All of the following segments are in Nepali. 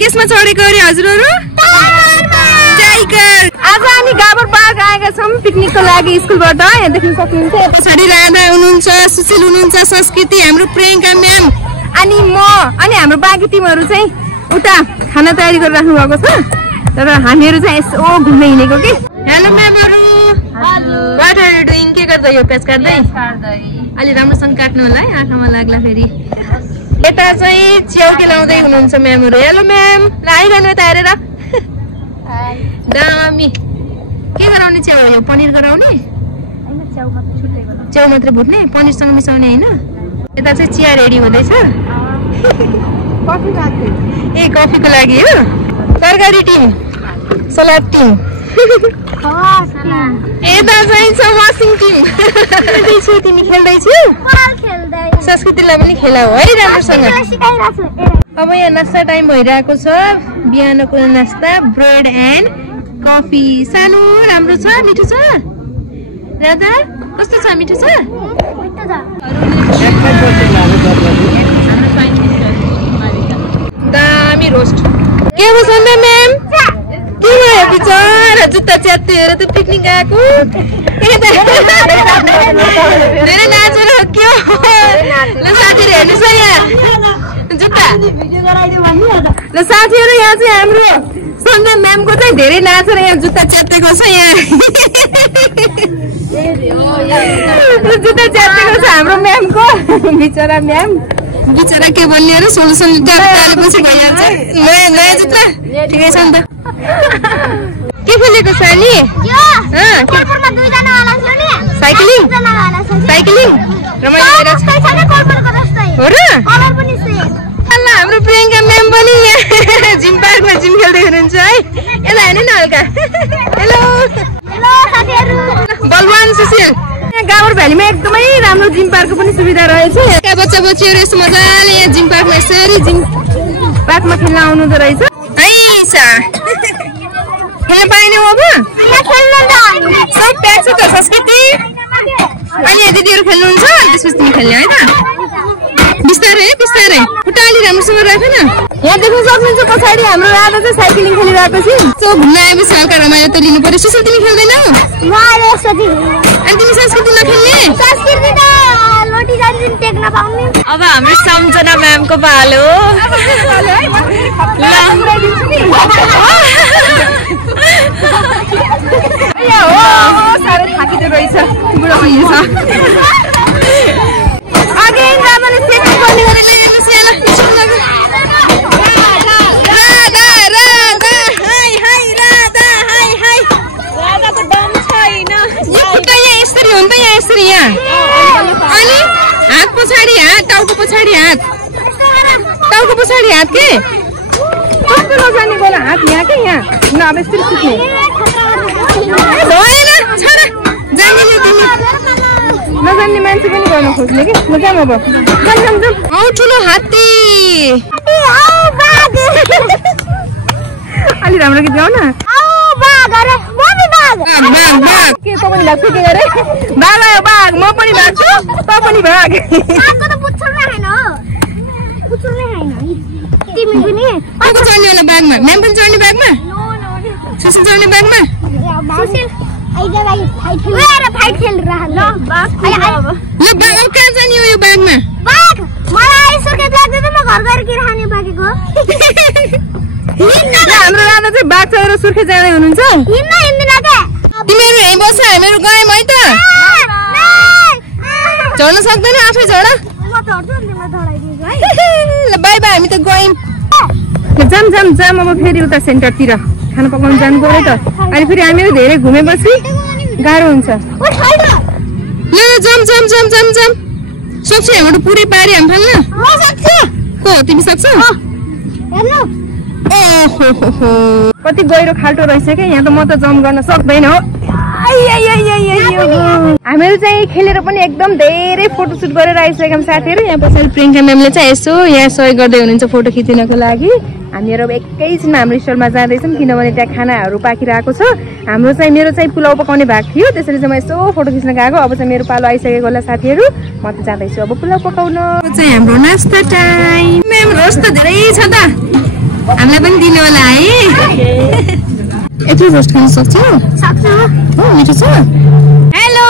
केसमा चढेको अरे हजुरहरु? टाइगर। आज हामी गाबर पार्क आएका छौं पिकनिकको लागि स्कुलबाट। यहाँ देख्न सक्नुहुन्छ पछाडी राधा हुनुहुन्छ, सुशील हुनुहुन्छ, संस्कृति, हाम्रो प्रियंका म्याम अनि म अनि हाम्रो बाँकी टिमहरु चाहिँ उता खाना तयारी गरिराख्नु भएको छ। तर हामीहरु चाहिँ यसो घुम्न हिँडेको के। हेलो म्यामहरु। Hello. What are you doing? के गर्दै हो? पेज काट्दै? अलि राम्रोसँग काट्नु होला है, आँखामा लाग्ला फेरि। यता चाहिँ च्याउ केलाउँदै हुनुहुन्छ म्यामहरु। Hello ma'am. लाइरहनु यता हेरेर। दामी। के गराउने च्याउ हो? पनिर गराउने? हैन, च्याउ मात्र छुट्टै गराउने। च्याउ मात्र भुट्ने, पनिरसँग मिसाउने हैन? यता चाहिँ चिया रेडी हुँदैछ। कफी राख्दै। ए कफीको लागि हो? तरकारी टिम, सलाद टिम। यता चाहिँ छ वाशिङ टिम। खेल्दैछु, तिमी खेल्दैछु? संस्कृतिलाई पनि खेलाऊ है राम्रोसँग। अब यहाँ नास्ता टाइम भइरहेको छ। बिहानको नास्ता ब्रेड एन्ड कफी। सानो राम्रो छ, मिठो छ? राधा कस्तो छ? मिठो छ? दामी रोस्ट। के हो सन्ध्या म्याम? के भयो बिचरा? जुत्ता च्यातेर त पिकनिक आएको। धेरै नाचेर हो के हो? ल साथीहरु हेर्नुस् है यहाँ जुत्ता भिडियो गराइदियो भन्नु न। ल साथीहरु यहाँ चाहिँ हाम्रो सन्ध्या म्यामको चाहिँ धेरै नाचेर यहाँ जुत्ता च्यातेको छ। यहाँ जुत्ता च्यातेको छ हाम्रो म्यामको। बिचरा म्याम, बिचरा के भन्ने र सोलुसन टालेपछि भइहाल्छ। नयाँ जुत्ता ठिकै छ नि त। के खेलेको सानी? कोलपुरमा 2 जना वाला छ नि। साइक्लिङ? साइक्लिङ रमाइलो छ कोलपुरको जस्तै हो र? कलर पनि सेम। ल हाम्रो प्रियंका म्याम पनि यहाँ जिम पार्कमा जिम खेल्दै हुनुहुन्छ है। यता हेर्नु न हल्का। हेलो हेलो साथीहरु। बलवान सुशील। यहाँ गाउर भ्यालीमा एकदमै राम्रो जिम पार्कको पनि सुविधा रहेछ। यहाँ बच्चा बच्चीहरु यस्तो मजाले यहाँ जिम पार्कमा यसरी जिम पार्कमा खेल्न आउनुहुँदो रहेछ। आइसा खेल्न पाइने हो अब? यहाँ खेल्न त सब प्याक छ त संस्कृति। अनि यहाँ दिदीहरु खेल्नुहुन्छ, त्यसपछि तिमी खेल्ने है त? बिस्तारै बिस्तारै खुट्टा अलि राम्रोसँग राख न। यहाँ देख्न सक्नुहुन्छ पछाडि हाम्रो राधा चाहिँ साइक्लिङ खेलिरहेको छ। सो घुम्न आएपछि हल्का रमाइलो त लिनु पर्यो। सुशील तिमी खेल्दैनौ? म आले सती। अनि तिमी संस्कृति नखेल्ने? संस्कृति त लोटी जान्दिन टेक्न पाउने। अब हाम्रो सम्झना म्यामको पालो। साह्रै थाकिँदो रहेछ बुढो भइएछ। अघि राधाले सेटिङ गर्ने गरेर ल्याइदिनुहोस् यहाँ। Radha Radha high high Radha high high. राधाको दम छैन। यो खुट्टा यहाँ यसरी हो नि त, यहाँ यसरी यहाँ। अनि हात पछाडि, हात टाउको पछाडि, हात टाउको पछाडि, हात के कस्तो नजाने बोला हात यहाँ के यहाँ। न अब यसरी सुत्ने होइन छोरा। जान्दिनँ तिमी नजान्ने मान्छे पनि गर्न खोज्ने कि। म जाम अब। जाम जाम जाम। औ ठुलो हात्ती। अलि राम्रो गीत गाउ न। बाघ बाघ के त पनि लाग्छ के गरे? बाघ आयो बाघ। म पनि बाघ छु, त पनि बाघ। बाघको त पुच्छल्ने हैन हो। पुच्छल्ने हैन। तिमी पनि को चढ्ने होला बाघमा? म्याम पनि चढ्ने बाघमा? सुशील चढ्ने बाघमा? सुशील आइजा भाइ फाइट खेल। ओए फाइट खेल रहा ल बाघ। ल बाघ अब कहाँ जाने हो यो बाघमा? बाघ मलाई सुर्खेत लाग्छ त म घर गएर के खाने बाघको। हाम्रो राधा चाहिँ बाघ चढेर सुर्खेत जाँदै हुनुहुन्छ। हिँड्दिन के। तिमीहरु यही बस्छ, हामीहरु गयौँ है त। चढ्न सक्दैन आफै चढ। म चढ्छु नि तिमीलाई चढाइदिन्छु है। ल बाइ बाइ हामी त गयौँ। जाम जाम जाम। अब फेरि उता सेन्टरतिर खाना पकाउन जानु पर्यो त। अनि फेरि हामीहरु धेरै घुमेपछि गाह्रो हुन्छ। ल जाम जाम जाम जाम जाम। सक्छु हामीहरु पुरै पारी हामी फाल्न? म सक्छु। को तिमी सक्छौ? हेर्नु ओहो कति गहिरो खाल्टो रहेछ के। यहाँ त म त जम्प गर्न सक्दैन हो। हामीहरु चाहिँ खेलेर पनि एकदम धेरै फोटो सुट गरेर आइसकेका छौं साथीहरु। यहाँ पछाडि प्रियंका म्यामले चाहिँ यसो यहाँ सहयोग गर्दै हुनुहुन्छ फोटो खिच्नको लागि। हामीहरु एकैछिनमा हाम्रो स्टलमा जाँदैछौँ किनभने त्यहाँ खानाहरु पाकिरहेको छ। हाम्रो चाहिँ मेरो चाहिँ पुलाउ पकाउने भाग थियो, त्यसैले चाहिँ म यसो फोटो खिच्न गएको। अब चाहिँ मेरो पालो आइसकेको होला साथीहरु। म त जाँदैछु अब पुलाउ पकाउन। चाहिँ हाम्रो नास्ता टाइम। म्याम रोस्ट त धेरै छ त। हामीलाई पनि दिनु होला है। यति रोस्ट गर्न सक्छौ? सक्छु। हो मिठो छ। हेलो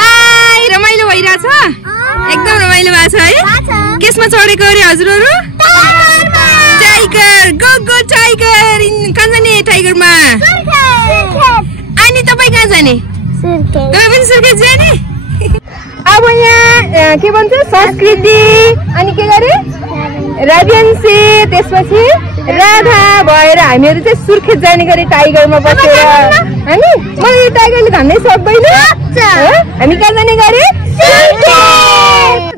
हाय, रमाइलो भइराछ? एकदम रमाइलो भएको छ है। केसमा चढेको अरे हजुरहरु? Tiger, go go tiger. कहाँ जाने टाइगरमा? अनि तपाईँ कहाँ जाने? तपाईँ पनि सुर्खेत जाने? अब यहाँ के भन्छ संस्कृति अनि के गरे राजवंशी त्यसपछि राधा भएर हामीहरू चाहिँ सुर्खेत जाने गरे टाइगरमा बसेर। हामी मलाई यो टाइगरले धान्नै सक्दैन। हामी कहाँ जाने गरे?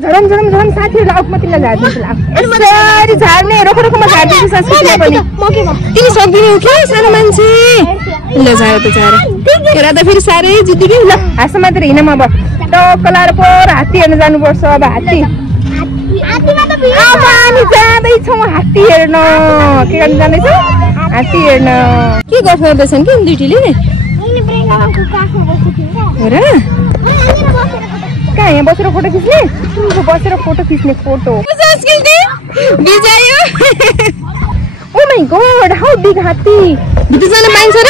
झडम झडम झडम साथीहरू लाउक म तिमीलाई झार्दिन्छु। यसरी झार्ने रोखो रोखोमा झार्दिन्छु संस्कृतिलाई पनि। तिमी सक्दिनौ के सानो मान्छे? ल झार त झार। यो राधा फेरि साह्रै जिद्दी कि। ल हाँस मात्र हिँड म अब टक्क लाएर पर हात्ती हेर्न जानुपर्छ। अब हात्ती अब हामी जाँदैछौँ हात्ती हेर्न। के गर्न जाँदैछौँ? हात्ती हेर्न। के गफ गर्दैछन् कि दुईटीले? हो र? कहाँ यहाँ बसेर फोटो खिच्ने? बसेर फोटो खिच्ने फोटो संस्कृति भिजायो। Oh my God, how big हात्ती। भित्र जान पाइन्छ र?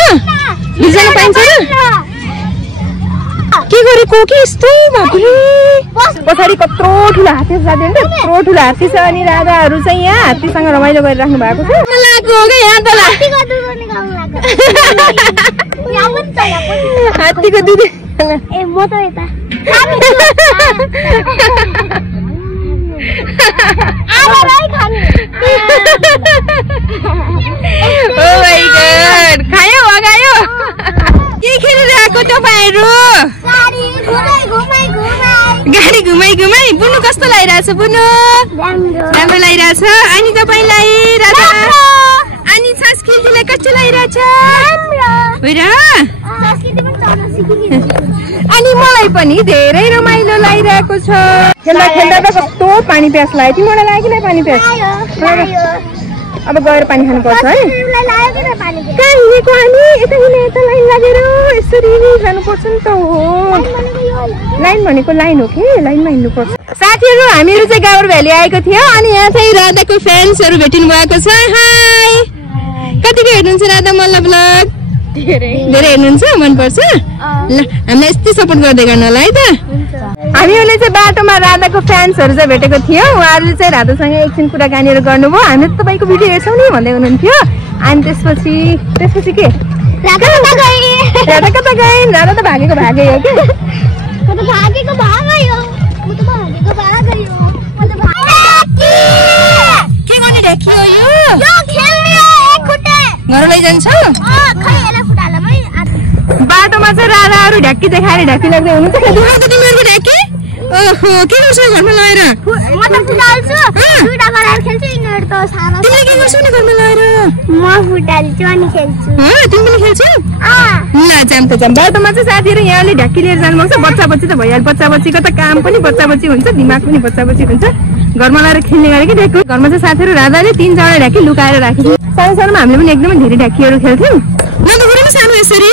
भित्र जान पाइन्छ र? के गरेको के यस्तो बाबुले? पछाडि कत्रो ठुलो हात्ती साथी हुन्छ। कत्रो ठुलो हात्ती छ अनि राधाहरू चाहिँ यहाँ हात्तीसँग रमाइलो गरिराख्नु भएको छ। लागेको हो क्या यहाँ त। हात्तीको दुध ए म त यता खायो भगायो। के खेलिरहेको तपाईँहरू? गाडी घुमाइ घुमाइ। बुनु कस्तो लागिरहेछ? बुनु राम्रो लागिरहेछ। अनि तपाईँलाई राधा अनि संस्कृतिलाई कस्तो लागिरहेछ? अनि मलाई पनि धेरै रमाइलो लागिरहेको छ। खेल्दा खेल्दा त कस्तो पानी प्यास लाग्यो। तिमीलाई लाग्यो कि नै पानी प्यास? अब गएर पानी खानुपर्छ है। कहाँ हिँडेको हामी? यता हिँडे यता लाइन लागेर यसरी जानुपर्छ नि त। हो लाइन भनेको लाइन हो कि लाइनमा हिँड्नुपर्छ। साथीहरू हामीहरू चाहिँ गाउर भ्याली आएको थियो अनि यहाँ चाहिँ राधाको फ्यान्सहरू भेटिनु भएको छ। हाई, कतिको हेर्नुहुन्छ राधा मल्ल ब्लग? धेरै हेर्नुहुन्छ? मनपर्छ? ल हामीलाई यस्तै सपोर्ट गर्दै गर्नु होला है त। हामीहरूले चाहिँ बाटोमा राधाको फ्यान्सहरू चाहिँ भेटेको थियो। उहाँहरूले चाहिँ राधासँग एकछिन कुराकानीहरू गर्नुभयो। हामीले तपाईँको भिडियो हेर्छौँ नि भन्दै हुनुहुन्थ्यो। अनि त्यसपछि के राधा कता गइन्? राधा त भागेको भागै हो कि? के गर्ने ढ्याकी हो यो? घर लैजान्छ? बाटोमा चाहिँ राधाहरू ढ्याकी देखाएर ढ्याकी लाग्दै हुनुहुन्छ। तिमीहरूको ढ्याकी? ओहो के गर्छौ घरमा लगेर? तिमीले के गर्छौ नि घरमा लगेर? म फुटाल्छु अनि खेल्छु। तिमी पनि खेल्छौ? ल जाम त जाम। बाटोमा चाहिँ साथीहरू यहाँले ढ्याकी लिएर जानुभएको छ। बच्चा बच्ची त भइहाल्छ। बच्चा बच्चीको त काम पनि बच्चा बच्ची हुन्छ, दिमाग पनि बच्चा बच्ची हुन्छ। घरमा लगाएर खेल्ने गरे कि ढ्याकी। घरमा चाहिँ साथीहरू राधाले 3-4 ढ्याकी लुकाएर राखेको। सानो सानोमा हामीले पनि एकदमै धेरै ढ्याकीहरू खेल्थ्यौँ। नदुगर नि सानो यसरी।